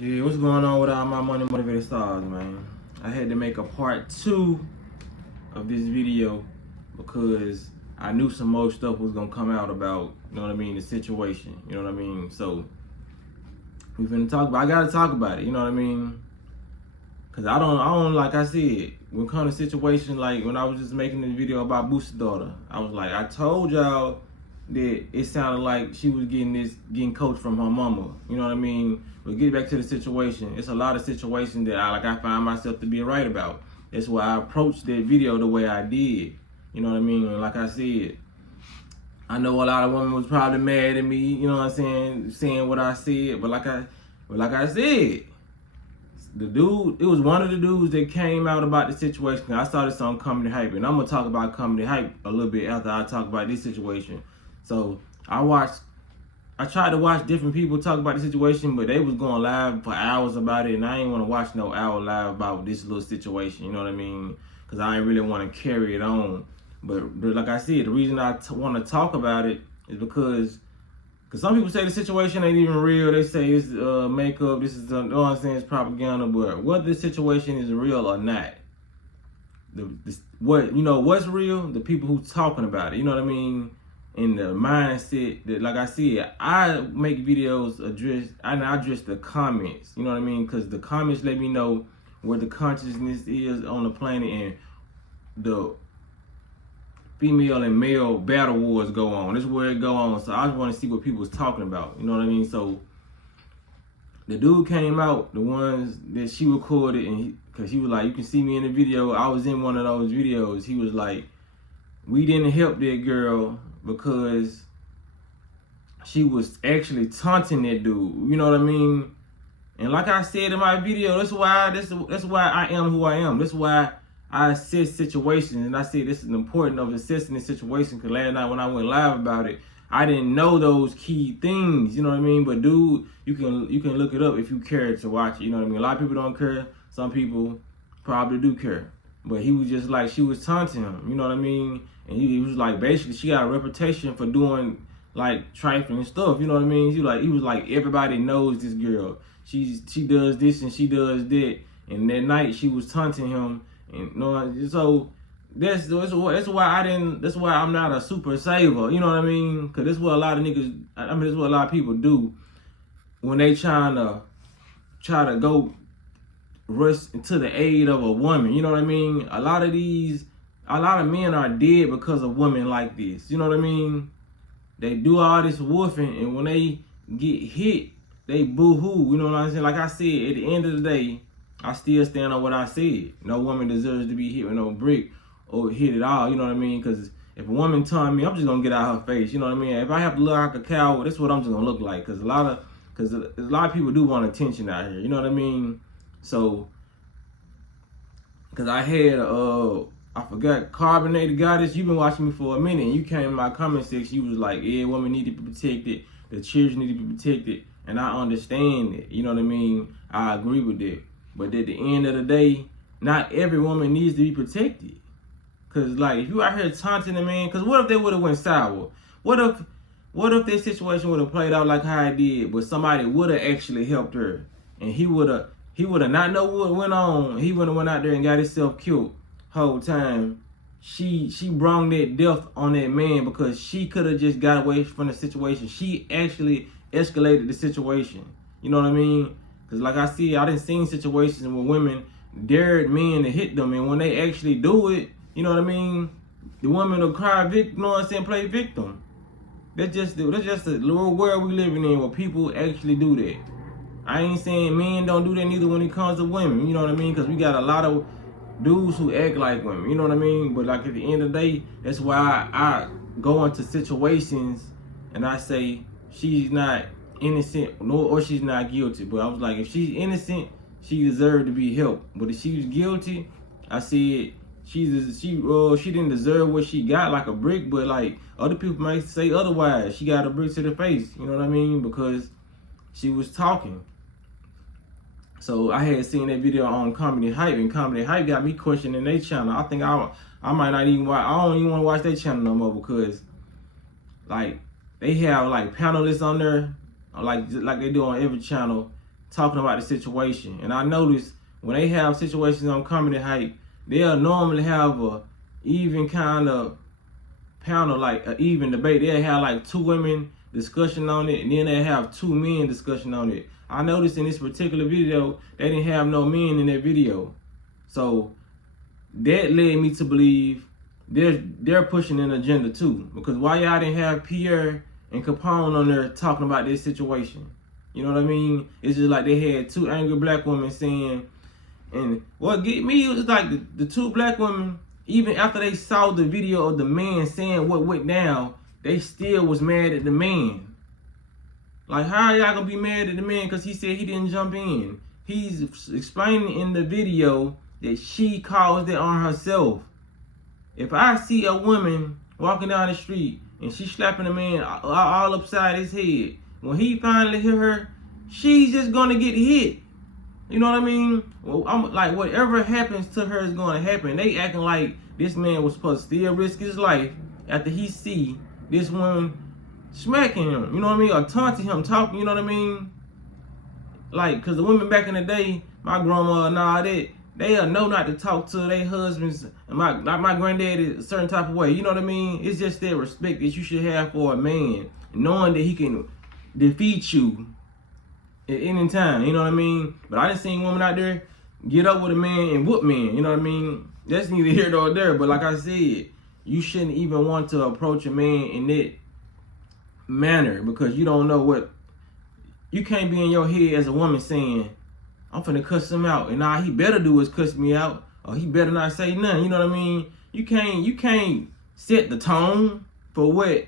Yeah, what's going on with all my money motivated stars, man? I had to make a part 2 of this video because I knew some more stuff was gonna come out about, you know what I mean, the situation, you know what I mean? So we finna talk about, I gotta talk about it, you know what I mean? Cause I don't, like I said, when it comes to situation, like when I was just making this video about Boost's daughter, I was like, I told y'all that it sounded like she was getting coached from her mama, you know what I mean? But get back to the situation. It's a lot of situations that I find myself to be right about. That's why I approached that video the way I did. You know what I mean? And like I said, I know a lot of women was probably mad at me, you know what I'm saying what I said, but like I said, the dude, it was one of the dudes that came out about the situation. I saw this on Comedy Hype, and I'm gonna talk about Comedy Hype a little bit after I talk about this situation. So I tried to watch different people talk about the situation, but they was going live for hours about it, and I ain't want to watch no hour live about this little situation, you know what I mean? Because I ain't really want to carry it on. But like I said, the reason I want to talk about it is because some people say the situation ain't even real. They say it's makeup, this is, you know what I'm saying, it's propaganda, but whether the situation is real or not, what's real? The people who talking about it, you know what I mean? In the mindset that, like I said, I make videos I address the comments, you know what I mean? Because the comments let me know where the consciousness is on the planet and the female and male battle wars go on. This is where it go on. So I just want to see what people was talking about, you know what I mean? So the dude came out, the ones that she recorded, and because he was like, you can see me in the video. I was in one of those videos. He was like, we didn't help that girl because she was actually taunting that dude, you know what I mean? And like I said in my video, that's why I am who I am. That's why I assess situations, and I say this is important of assessing the situation. Because last night when I went live about it, I didn't know those key things, you know what I mean? But dude, you can look it up if you care to watch it, you know what I mean? A lot of people don't care. Some people probably do care. But he was just like, she was taunting him, you know what I mean? And he was like, basically, she got a reputation for doing like trifling stuff, you know what I mean? He was like, everybody knows this girl. She does this and she does that. And that night she was taunting him, and you know, so that's why I'm not a super saver, you know what I mean? Because that's what a lot of niggas, that's what a lot of people do when they try to go rush into the aid of a woman, you know what I mean? A lot of men are dead because of women like this, you know what I mean? They do all this woofing, and when they get hit, they boo-hoo, you know what I'm saying? Like I said, at the end of the day, I still stand on what I said. No woman deserves to be hit with no brick or hit at all, you know what I mean? Because if a woman taunt me, I'm just gonna get out her face, you know what I mean? If I have to look like a coward, that's what I'm just gonna look like. Because a lot of people do want attention out here, you know what I mean? So, because I had I forgot, Carbonated Goddess, you've been watching me for a minute, and you came in my comment section, you was like, yeah, women need to be protected, the children need to be protected, and I understand it, you know what I mean? I agree with that. But at the end of the day, not every woman needs to be protected. Because, like, if you out here taunting a man, because what if they would have went sour? What if this situation would have played out like how it did, but somebody would have actually helped her, and he would have not know what went on, he would have went out there and got himself killed whole time. She brought that death on that man because she could have just got away from the situation. She actually escalated the situation. You know what I mean? Because like I said, I done seen situations where women dared men to hit them, and when they actually do it, you know what I mean? The woman will cry victim, you know what I'm saying, play victim. That's just the little world we living in where people actually do that. I ain't saying men don't do that neither when it comes to women, you know what I mean? Because we got a lot of dudes who act like women, you know what I mean? But like at the end of the day, that's why I go into situations and I say she's not innocent or she's not guilty. But I was like, if she's innocent, she deserved to be helped. But if she was guilty, I said she didn't deserve what she got, like a brick. But like other people might say otherwise. She got a brick to the face, you know what I mean? Because she was talking. So I had seen that video on Comedy Hype, and Comedy Hype got me questioning their channel. I think I might not even watch. I don't even want to watch their channel no more because, like, they have like panelists on there, like they do on every channel, talking about the situation. And I noticed when they have situations on Comedy Hype, they'll normally have a even kind of panel, like an even debate. They'll have like 2 women discussion on it, and then they have 2 men discussion on it. I noticed in this particular video, they didn't have no men in that video. So that led me to believe they're pushing an agenda too. Because why y'all didn't have Pierre and Capone on there talking about this situation? You know what I mean? It's just like they had 2 angry black women saying, and what get me was like the 2 black women, even after they saw the video of the man saying what went down, they still was mad at the man. Like, how y'all gonna be mad at the man because he said he didn't jump in? He's explaining in the video that she caused it on herself. If I see a woman walking down the street and she's slapping a man all upside his head, when he finally hit her, she's just gonna get hit. You know what I mean? Well, I'm like, whatever happens to her is gonna happen. They acting like this man was supposed to still risk his life after he see this woman smacking him, you know what I mean, or taunting him, talking, you know what I mean? Like, cause the women back in the day, my grandma and all that, they know not to talk to their husbands, and my granddad is a certain type of way, you know what I mean? It's just that respect that you should have for a man, knowing that he can defeat you at any time, you know what I mean? But I done seen women out there get up with a man and whoop men, you know what I mean? That's neither here nor there, but like I said, you shouldn't even want to approach a man in that manner, because you don't know what, you can't be in your head as a woman saying, I'm finna cuss him out, and all he better do is cuss me out, or he better not say nothing, you know what I mean? You can't set the tone for what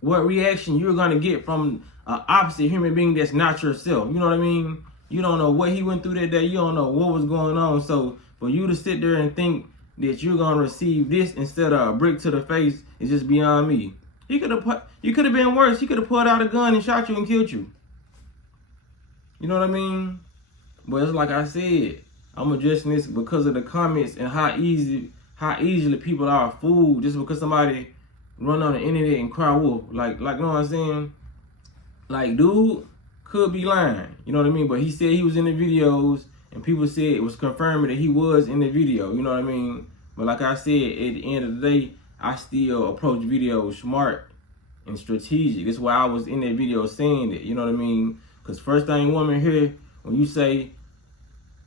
reaction you're gonna get from an opposite human being that's not yourself, you know what I mean? You don't know what he went through that day, you don't know what was going on, so for you to sit there and think that you're gonna receive this instead of a brick to the face is just beyond me. You could have been worse. He could have pulled out a gun and shot you and killed you. You know what I mean? But it's like I said, I'm addressing this because of the comments and how easily people are fooled just because somebody run on the internet and cry wolf. Like, you know what I'm saying? Like, dude could be lying. You know what I mean? But he said he was in the videos, and people said it was confirming that he was in the video. You know what I mean? But like I said, at the end of the day, I still approach videos smart and strategic. That's why I was in that video saying it, you know what I mean? Because first thing women hear when you say,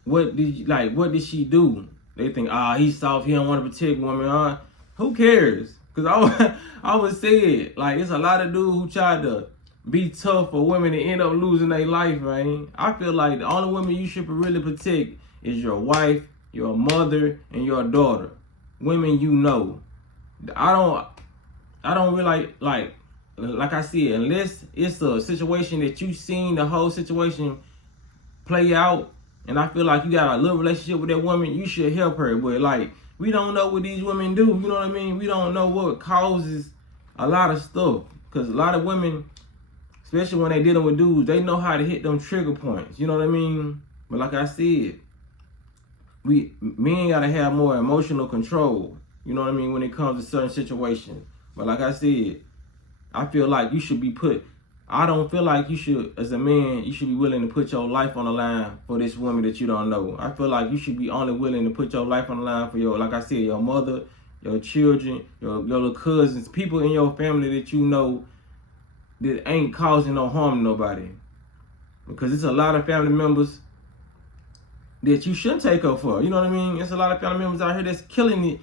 what did she do? They think, he's soft, he don't want to protect women. Who cares? Because I would say it, like, it's a lot of dudes who try to be tough for women and end up losing their life, man. I feel like the only women you should really protect is your wife, your mother, and your daughter. Women you know. I don't really like I said, unless it's a situation that you've seen the whole situation play out, and I feel like you got a little relationship with that woman, you should help her. But like, we don't know what these women do, you know what I mean? We don't know what causes a lot of stuff, because a lot of women, especially when they dealing with dudes, they know how to hit them trigger points, you know what I mean? But like I said, men gotta have more emotional control, you know what I mean, when it comes to certain situations. But like I said, I feel like you should be I don't feel like you should, as a man, you should be willing to put your life on the line for this woman that you don't know. I feel like you should be only willing to put your life on the line for like I said, your mother, your children, your little cousins, people in your family that you know that ain't causing no harm to nobody. Because it's a lot of family members that you shouldn't take up for, you know what I mean? It's a lot of family members out here that's killing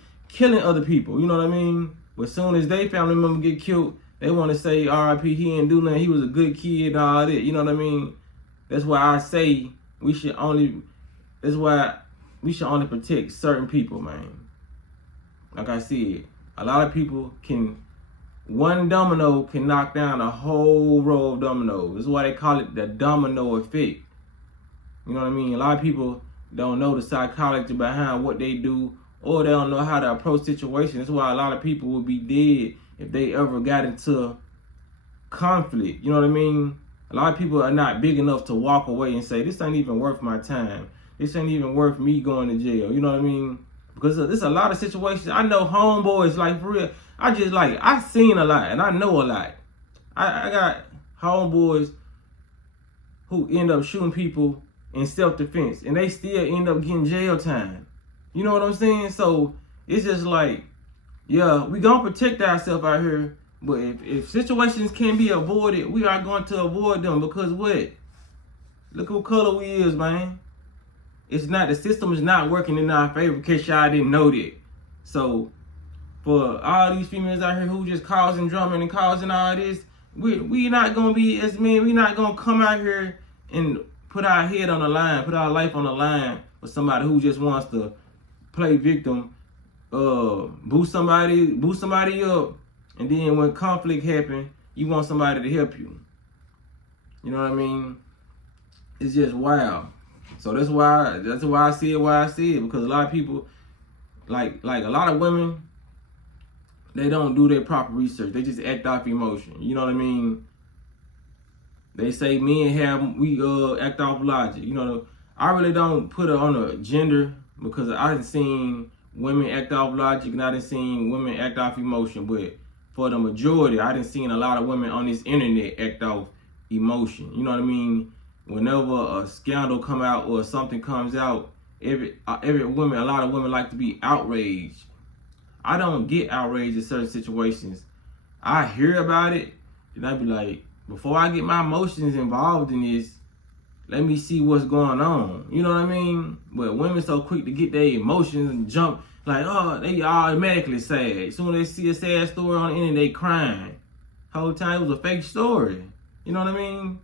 other people, you know what I mean? But as soon as they family member get killed, they want to say R.I.P. he didn't do nothing, he was a good kid and all that, you know what I mean? That's why I say we should only protect certain people, man. Like I said, a lot of people one domino can knock down a whole row of dominoes. That's why they call it the domino effect. You know what I mean? A lot of people don't know the psychology behind what they do, or they don't know how to approach situations. That's why a lot of people would be dead if they ever got into conflict. You know what I mean? A lot of people are not big enough to walk away and say, this ain't even worth my time. This ain't even worth me going to jail. You know what I mean? Because there's a lot of situations. I know homeboys, like, for real. I've seen a lot and I know a lot. I got homeboys who end up shooting people in self-defense, and they still end up getting jail time. You know what I'm saying? So it's just like, yeah, we gonna protect ourselves out here, but if situations can be avoided, we are going to avoid them, because what? Look what color we is, man. It's not, the system is not working in our favor, in case y'all didn't know that. So for all these females out here who just causing drama and causing all this, we not gonna be, as men, we not gonna come out here and put our head on the line, put our life on the line for somebody who just wants to play victim, boost somebody up, and then when conflict happen, you want somebody to help you. You know what I mean? It's just wild. So that's why I see it, because a lot of people, like a lot of women, they don't do their proper research. They just act off emotion. You know what I mean? They say men we act off logic. You know, I really don't put it on a gender, because I done seen women act off logic and I done seen women act off emotion. But for the majority, I done seen a lot of women on this internet act off emotion. You know what I mean? Whenever a scandal come out or something comes out, a lot of women like to be outraged. I don't get outraged in certain situations. I hear about it, and I be like, before I get my emotions involved in this, let me see what's going on. You know what I mean? But women so quick to get their emotions and jump, like, oh, they automatically sad. As soon as they see a sad story on the internet, they crying. Whole time it was a fake story. You know what I mean?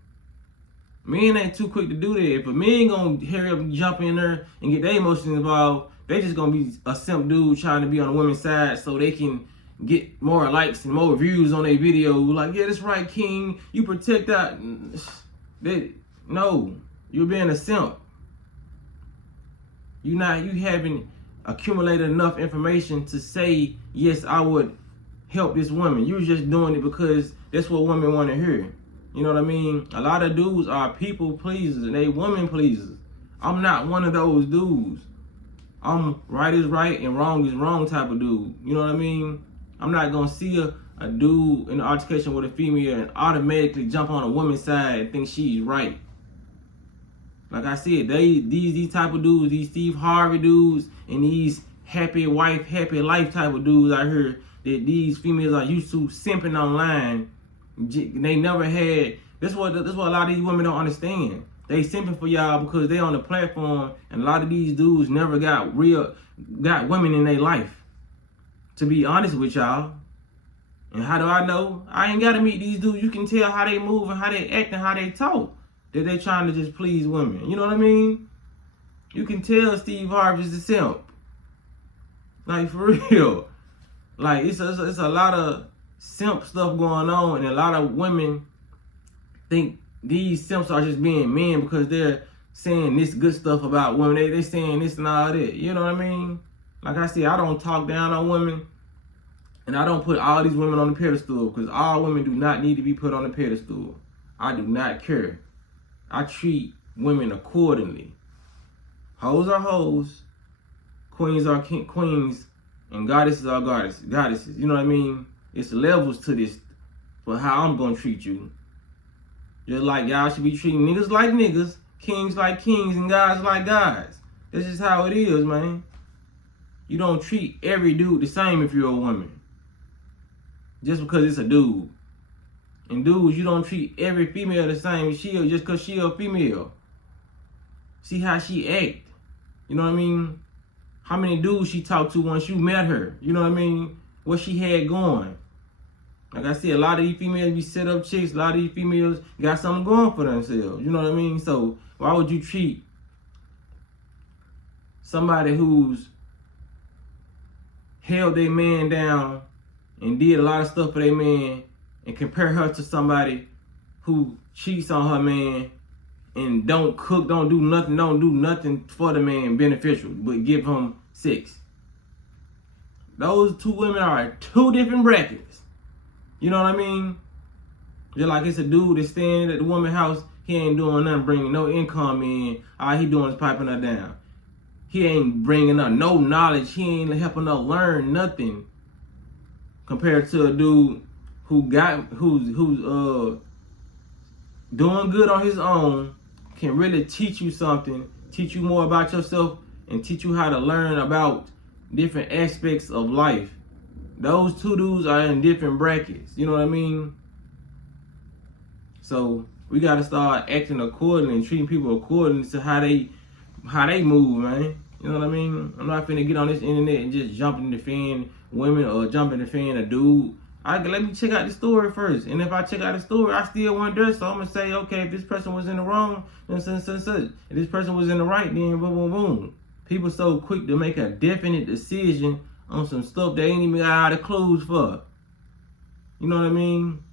Men ain't too quick to do that. If a man gonna hurry up and jump in there and get their emotions involved, they just gonna be a simp dude trying to be on the women's side so they can get more likes and more views on their video. Like, yeah, that's right, King. You protect that. No, you're being a simp. You haven't accumulated enough information to say, yes, I would help this woman. You're just doing it because that's what women want to hear. You know what I mean? A lot of dudes are people pleasers and they women pleasers. I'm not one of those dudes. I'm right is right and wrong is wrong type of dude. You know what I mean? I'm not gonna see a dude in an altercation with a female and automatically jump on a woman's side and think she's right. Like I said, these type of dudes, these Steve Harvey dudes, and these happy wife, happy life type of dudes out here that these females are used to simping online. They never had. That's what a lot of these women don't understand. They simping for y'all because they on the platform, and a lot of these dudes never got women in their life. To be honest with y'all. And how do I know? I ain't gotta meet these dudes. You can tell how they move and how they act and how they talk that they trying to just please women. You know what I mean? You can tell Steve Harvey's a simp. Like, for real. Like, it's a lot of simp stuff going on, and a lot of women think these simps are just being men because they're saying this good stuff about women. They saying this and all that. You know what I mean? Like I said, I don't talk down on women, and I don't put all these women on the pedestal, because all women do not need to be put on the pedestal. I do not care. I treat women accordingly. Hoes are hoes, queens are queens, and goddesses are goddesses. You know what I mean? It's levels to this for how I'm gonna treat you. Just like y'all should be treating niggas like niggas, kings like kings, and guys like guys. This is how it is, man. You don't treat every dude the same if you're a woman. Just because it's a dude. And dudes, you don't treat every female the same just because she a female. See how she act. You know what I mean? How many dudes she talked to once you met her. You know what I mean? What she had going. Like I said, a lot of these females be set up chicks. A lot of these females got something going for themselves. You know what I mean? So why would you treat somebody who's held their man down and did a lot of stuff for their man and compare her to somebody who cheats on her man and don't cook, don't do nothing for the man beneficial, but give him sex? Those two women are two different brackets. You know what I mean? Just like it's a dude that's staying at the woman's house, he ain't doing nothing, bringing no income in. All he doing is piping her down. He ain't bringing up no knowledge. He ain't helping her learn nothing. Compared to a dude who's doing good on his own can really teach you something, teach you more about yourself, and teach you how to learn about different aspects of life. Those two dudes are in different brackets. You know what I mean? So we gotta start acting accordingly and treating people according to how they move, man. You know what I mean? I'm not finna get on this internet and just jump and defend women or jump and defend a dude. Let me check out the story first. And if I check out the story, I still want this. So I'm gonna say, okay, if this person was in the wrong, then such. If this person was in the right, then boom, boom, boom. People so quick to make a definite decision on some stuff they ain't even got all the clues for. You know what I mean?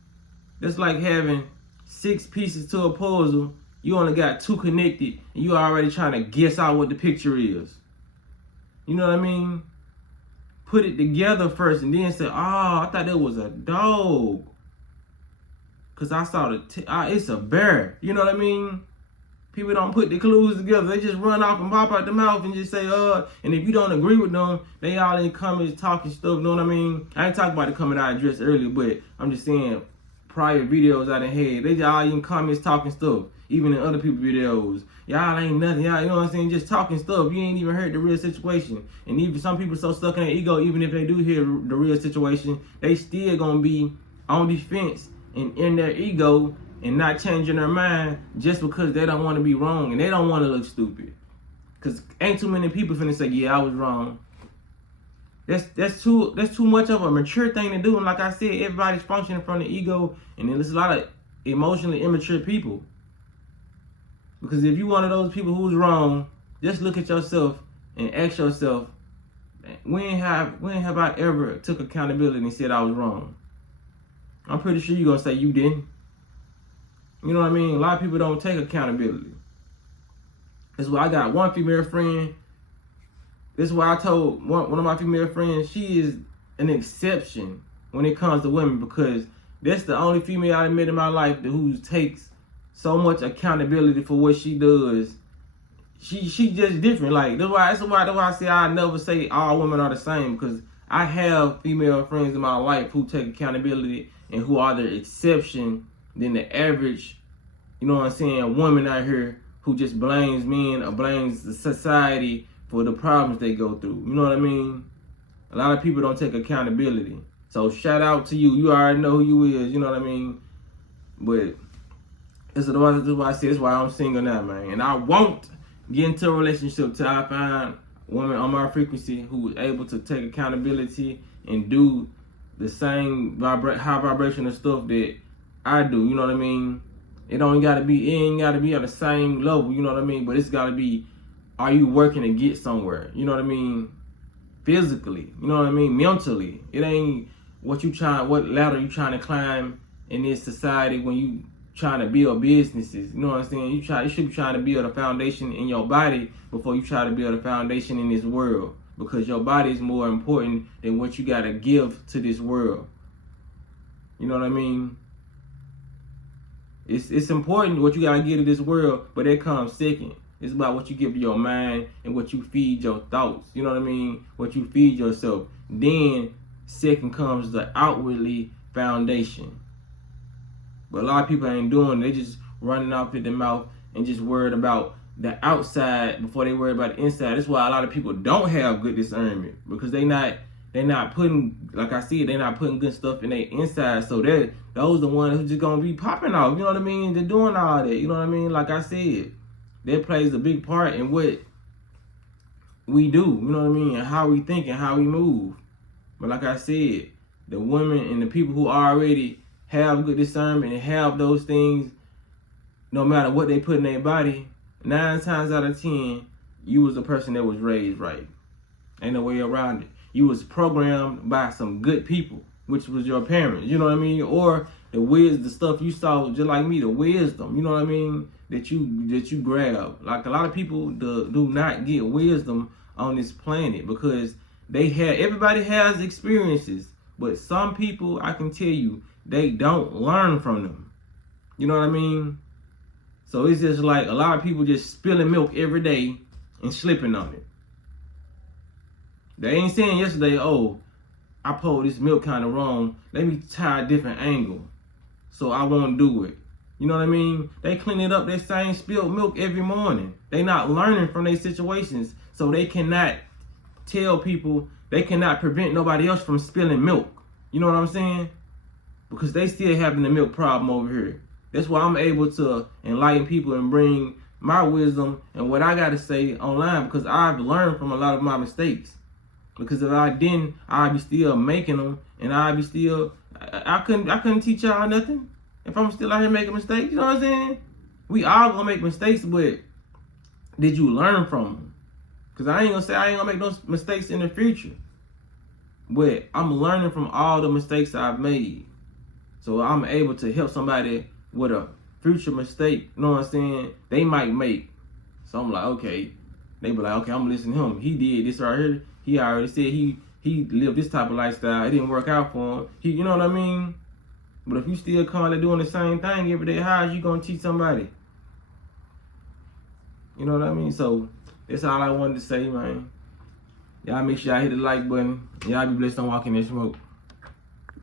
That's like having 6 pieces to a puzzle. You only got 2 connected, and you already trying to guess out what the picture is. You know what I mean? Put it together first, and then say, "Oh, I thought that was a dog, cause I saw it's a bear." You know what I mean? People don't put the clues together. They just run off and pop out the mouth and just say, and if you don't agree with them, they all in comments talking stuff, you know what I mean? I ain't talking about the coming out address earlier, but I'm just saying prior videos I done had, they just all in comments talking stuff. Even in other people's videos. Y'all ain't nothing, y'all, you know what I'm saying? Just talking stuff. You ain't even heard the real situation. And even some people so stuck in their ego, even if they do hear the real situation, they still gonna be on defense and in their ego and not changing their mind just because they don't want to be wrong and they don't want to look stupid. Cause ain't too many people finna say, yeah, I was wrong. That's too much of a mature thing to do. And like I said, everybody's functioning from the ego, and then there's a lot of emotionally immature people. Because if you one of those people who's wrong, just look at yourself and ask yourself, when have I ever took accountability and said I was wrong? I'm pretty sure you're gonna say you didn't. You know what I mean? A lot of people don't take accountability. That's why I got one female friend. This is why I told one of my female friends, she is an exception when it comes to women, because that's the only female I met in my life who takes so much accountability for what she does. She just different. Like that's why I say I never say all women are the same, because I have female friends in my life who take accountability and who are the exception than the average, you know what I'm saying, woman out here who just blames men or blames the society for the problems they go through. You know what I mean? A lot of people don't take accountability. So shout out to you. You already know who you is. You know what I mean? But this is why I say that's why I'm single now, man. And I won't get into a relationship till I find a woman on my frequency who is able to take accountability and do the same high vibrational stuff that I do. You know what I mean? It ain't gotta be on the same level. You know what I mean? But it's gotta be, are you working to get somewhere? You know what I mean? Physically. You know what I mean? Mentally. It ain't what ladder you trying to climb in this society when you trying to build businesses. You know what I'm saying? You should be trying to build a foundation in your body before you try to build a foundation in this world, because your body is more important than what you gotta give to this world. You know what I mean? It's important what you gotta give to this world, but that comes second. It's about what you give to your mind and what you feed your thoughts. You know what I mean? What you feed yourself. Then second comes the outwardly foundation. But a lot of people ain't doing it. They just running off at the mouth and just worried about the outside before they worry about the inside. That's why a lot of people don't have good discernment, because they not putting, like I said, they not putting good stuff in their inside. So those the ones who just gonna be popping off. You know what I mean? They're doing all that. You know what I mean? Like I said, that plays a big part in what we do. You know what I mean? And how we think and how we move. But like I said, the women and the people who already have good discernment and have those things, no matter what they put in their body, 9 times out of 10, you was a person that was raised right. Ain't no way around it. You was programmed by some good people, which was your parents, you know what I mean? Or the stuff you saw, just like me, the wisdom, you know what I mean, that you grab. Like a lot of people do not get wisdom on this planet, because everybody has experiences, but some people, I can tell you, they don't learn from them. You know what I mean? So it's just like a lot of people just spilling milk every day and slipping on it. They ain't saying yesterday, oh, I poured this milk kind of wrong. Let me try a different angle so I won't do it. You know what I mean? They cleaning up that same spilled milk every morning. They not learning from their situations, so they cannot tell people, they cannot prevent nobody else from spilling milk. You know what I'm saying? Because they still having the milk problem over here. That's why I'm able to enlighten people and bring my wisdom and what I got to say online, because I've learned from a lot of my mistakes. Because if I didn't, I'd be still making them, and I'd be still, I couldn't teach y'all nothing if I'm still out here making mistakes. You know what I'm saying? We all gonna make mistakes, but did you learn from them? Because I ain't gonna say I ain't gonna make those mistakes in the future, but I'm learning from all the mistakes I've made. So I'm able to help somebody with a future mistake, you know what I'm saying, they might make. So I'm like, okay. They be like, okay, I'm listening to him. He did this right here. He already said he lived this type of lifestyle. It didn't work out for him. You know what I mean? But if you still kind of doing the same thing every day, how is you gonna teach somebody? You know what I mean? So that's all I wanted to say, man. Y'all make sure y'all hit the like button. Y'all be blessed on walking in smoke.